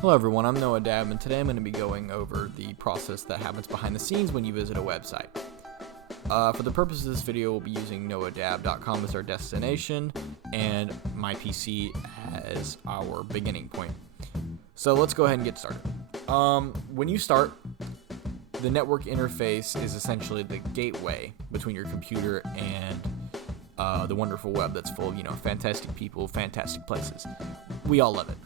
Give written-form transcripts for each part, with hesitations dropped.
Hello everyone, I'm Noah Dab, and today I'm going to be going over the process that happens behind the scenes when you visit a website. For the purpose of this video, we'll be using noahdab.com as our destination, and my PC as our beginning point. So let's go ahead and get started. When you start, the network interface is essentially the gateway between your computer and the wonderful web that's full of, fantastic people, fantastic places. We all love it.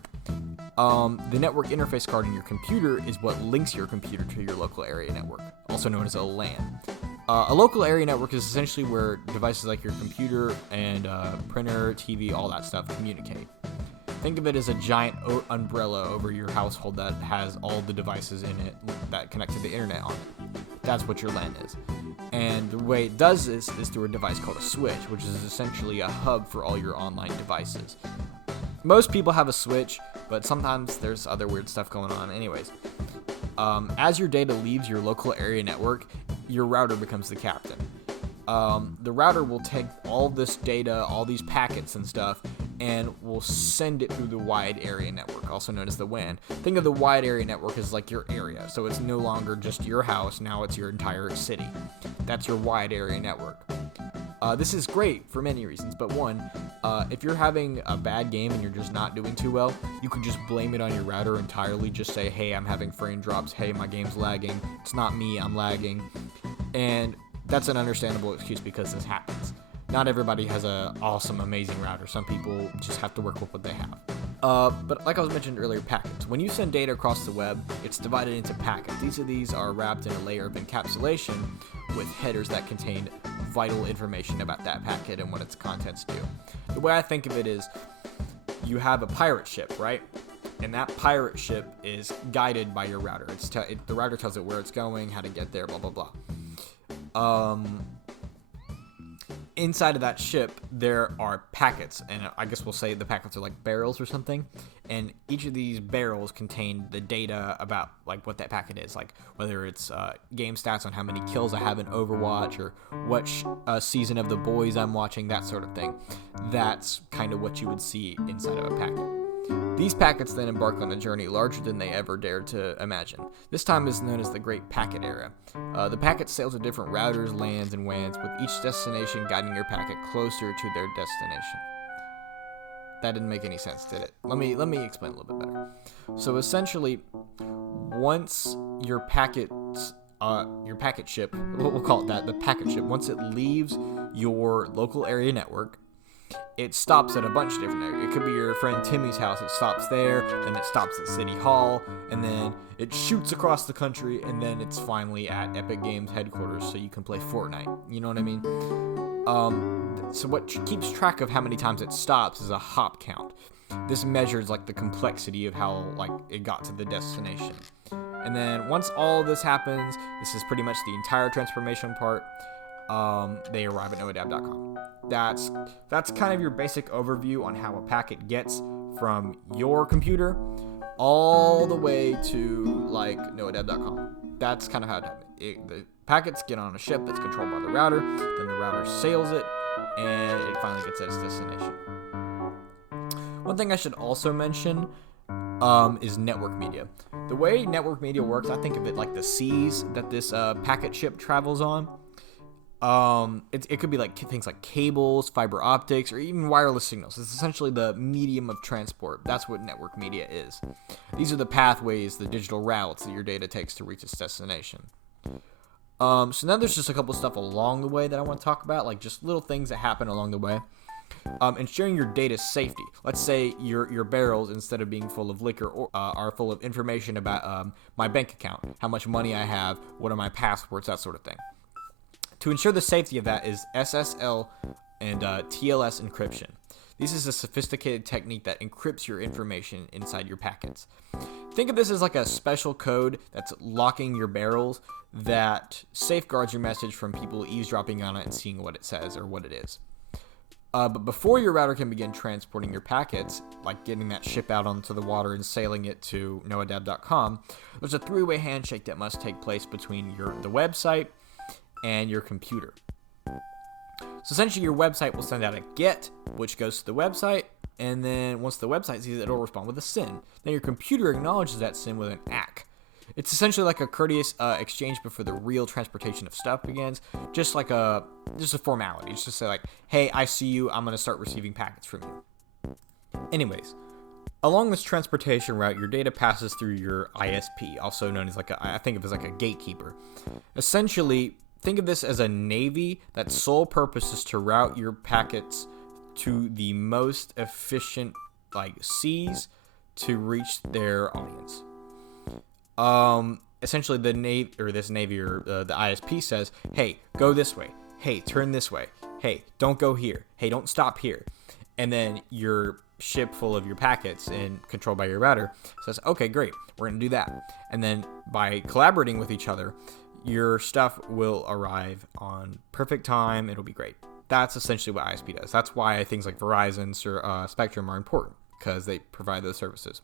The network interface card in your computer is what links your computer to your local area network, also known as a LAN. A local area network is essentially where devices like your computer and printer, TV, all that stuff communicate. Think of it as a giant umbrella over your household that has all the devices in it that connect to the internet on it. That's what your LAN is. And the way it does this is through a device called a switch, which is essentially a hub for all your online devices. Most people have a switch, but sometimes there's other weird stuff going on. Anyways, as your data leaves your local area network, your router becomes the captain. The router will take all this data, all these packets and stuff, and will send it through the wide area network, also known as the WAN. Think of the wide area network as like your area, so it's no longer just your house, now it's your entire city. That's your wide area network. This is great for many reasons, but one, if you're having a bad game and you're just not doing too well, you can just blame it on your router entirely. Just say, hey, I'm having frame drops. Hey, my game's lagging. It's not me, I'm lagging. And that's an understandable excuse because this happens. Not everybody has an awesome, amazing router. Some people just have to work with what they have. But like I was mentioned earlier, packets. When you send data across the web, it's divided into packets. Each of these are wrapped in a layer of encapsulation with headers that contain vital information about that packet and what its contents do. The way I think of it is you have a pirate ship, right? And that pirate ship is guided by your router. The router tells it where it's going, how to get there, blah, blah, blah. Inside of that ship, there are packets, and I guess we'll say the packets are like barrels or something, and each of these barrels contain the data about like what that packet is, like whether it's game stats on how many kills I have in Overwatch, or what season of The Boys I'm watching, that sort of thing. That's kind of what you would see inside of a packet. These packets then embark on a journey larger than they ever dared to imagine. This time is known as the Great Packet Era. The packets sail to different routers, LANs, and WANs, with each destination guiding your packet closer to their destination. That didn't make any sense, did it? Let me explain a little bit better. So essentially, once your packet ship, we'll call it that, the packet ship, once it leaves your local area network, it stops at a bunch of different areas. It could be your friend Timmy's house. It stops there, then it stops at City Hall, and then it shoots across the country, and then it's finally at Epic Games headquarters so you can play Fortnite. You know what I mean? So what keeps track of how many times it stops is a hop count. This measures like the complexity of how like it got to the destination. And then once all this happens, this is pretty much the entire transformation part. They arrive at noahdab.com. That's kind of your basic overview on how a packet gets from your computer all the way to like noahdab.com. That's kind of how the packets get on a ship that's controlled by the router, then the router sails it, and it finally gets at its destination. One thing I should also mention is network media. The way network media works, I think of it like the seas that this packet ship travels on. It could be like things like cables, fiber optics, or even wireless signals. It's essentially the medium of transport. That's what network media is. These are the pathways, the digital routes that your data takes to reach its destination. So now there's just a couple stuff along the way that I want to talk about, like just little things that happen along the way. Ensuring your data's safety. Let's say your barrels, instead of being full of liquor, are full of information about my bank account, how much money I have, what are my passwords, that sort of thing. To ensure the safety of that is SSL and TLS encryption. This is a sophisticated technique that encrypts your information inside your packets. Think of this as like a special code that's locking your barrels that safeguards your message from people eavesdropping on it and seeing what it says or what it is. But before your router can begin transporting your packets, like getting that ship out onto the water and sailing it to noahdab.com, there's a three-way handshake that must take place between the website and your computer. So essentially your website will send out a GET, which goes to the website, and then once the website sees it, it'll respond with a SYN. Then your computer acknowledges that SYN with an ACK. It's essentially like a courteous exchange before the real transportation of stuff begins, just a formality. It's just say like, hey, I see you, I'm gonna start receiving packets from you. Anyways, along this transportation route, your data passes through your ISP, also known as I think of it as like a gatekeeper. Essentially, think of this as a navy that's sole purpose is to route your packets to the most efficient seas to reach their audience. Essentially the navy or the ISP says, hey, go this way. Hey, turn this way. Hey, don't go here. Hey, don't stop here. And then your ship full of your packets and controlled by your router says, okay, great, we're going to do that. And then by collaborating with each other, your stuff will arrive on perfect time. It'll be great. That's essentially what ISP does. That's why things like Verizon or Spectrum are important, because they provide those services.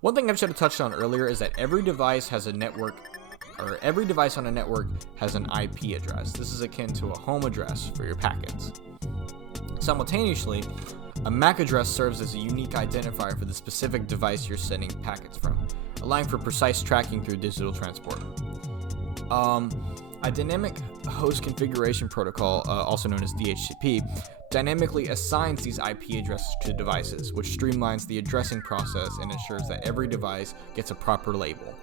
One thing I should have touched on earlier is that every device has a network, or every device on a network has an IP address. This is akin to a home address for your packets. Simultaneously, a MAC address serves as a unique identifier for the specific device you're sending packets from, allowing for precise tracking through digital transport. A dynamic host configuration protocol, also known as DHCP, dynamically assigns these IP addresses to devices, which streamlines the addressing process and ensures that every device gets a proper label.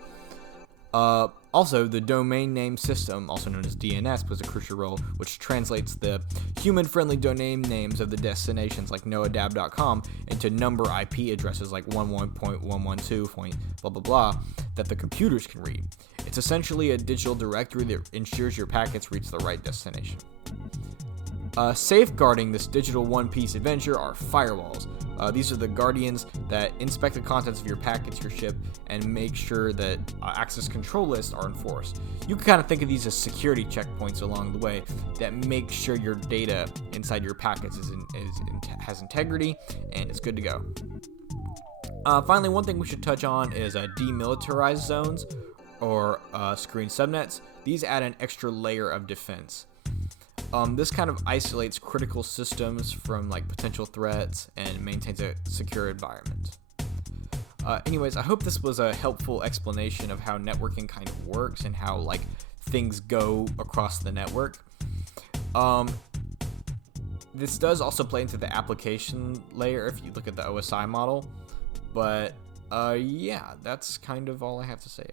Also, the domain name system, also known as DNS, plays a crucial role, which translates the human-friendly domain names of the destinations like noadab.com into number IP addresses like 11.112. Blah blah blah that the computers can read. It's essentially a digital directory that ensures your packets reach the right destination. Safeguarding this digital one-piece adventure are firewalls. These are the guardians that inspect the contents of your packets you ship and make sure that access control lists are enforced. You can kind of think of these as security checkpoints along the way that make sure your data inside your packets has integrity and is good to go. Finally, one thing we should touch on is demilitarized zones or screen subnets. These add an extra layer of defense. This kind of isolates critical systems from potential threats and maintains a secure environment. Anyways, I hope this was a helpful explanation of how networking kind of works and how things go across the network. This does also play into the application layer if you look at the OSI model, but yeah, that's kind of all I have to say.